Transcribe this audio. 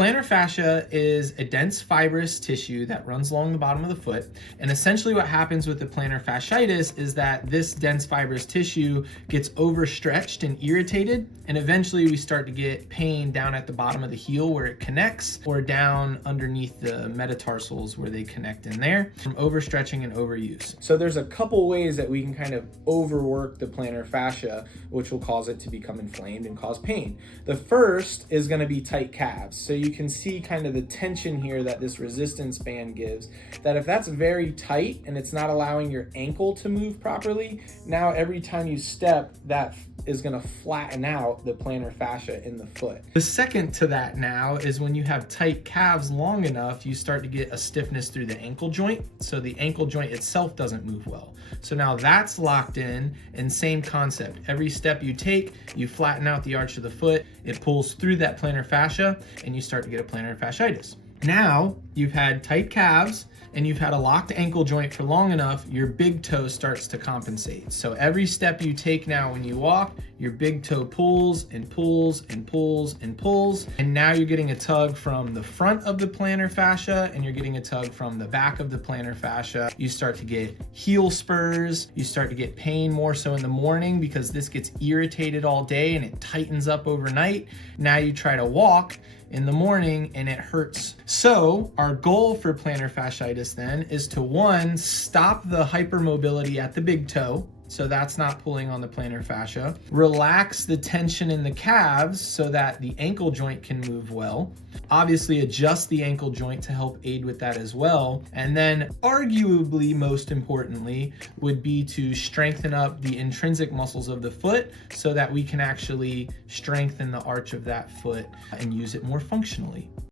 Plantar fascia is a dense fibrous tissue that runs along the bottom of the foot. And essentially what happens with the plantar fasciitis is that this dense fibrous tissue gets overstretched and irritated. And eventually we start to get pain down at the bottom of the heel where it connects, or down underneath the metatarsals where they connect in there from overstretching and overuse. So there's a couple ways that we can kind of overwork the plantar fascia, which will cause it to become inflamed and cause pain. The first is going to be tight calves. So you can see kind of the tension here that this resistance band gives, that if that's very tight and it's not allowing your ankle to move properly, now every time you step, that is going to flatten out the plantar fascia in the foot. The second to that now is when you have tight calves long enough, you start to get a stiffness through the ankle joint. So the ankle joint itself doesn't move well. So now that's locked in, and same concept. Every step you take, you flatten out the arch of the foot, it pulls through that plantar fascia, and you start to get a plantar fasciitis. Now you've had tight calves and you've had a locked ankle joint for long enough, your big toe starts to compensate. So every step you take now when you walk, your big toe pulls and pulls and pulls and pulls. And now you're getting a tug from the front of the plantar fascia and you're getting a tug from the back of the plantar fascia. You start to get heel spurs. You start to get pain more so in the morning because this gets irritated all day and it tightens up overnight. Now you try to walk in the morning and it hurts. So our goal for plantar fasciitis then is to, one, stop the hypermobility at the big toe. So that's not pulling on the plantar fascia. Relax the tension in the calves so that the ankle joint can move well. Obviously adjust the ankle joint to help aid with that as well. And then arguably most importantly would be to strengthen up the intrinsic muscles of the foot so that we can actually strengthen the arch of that foot and use it more functionally.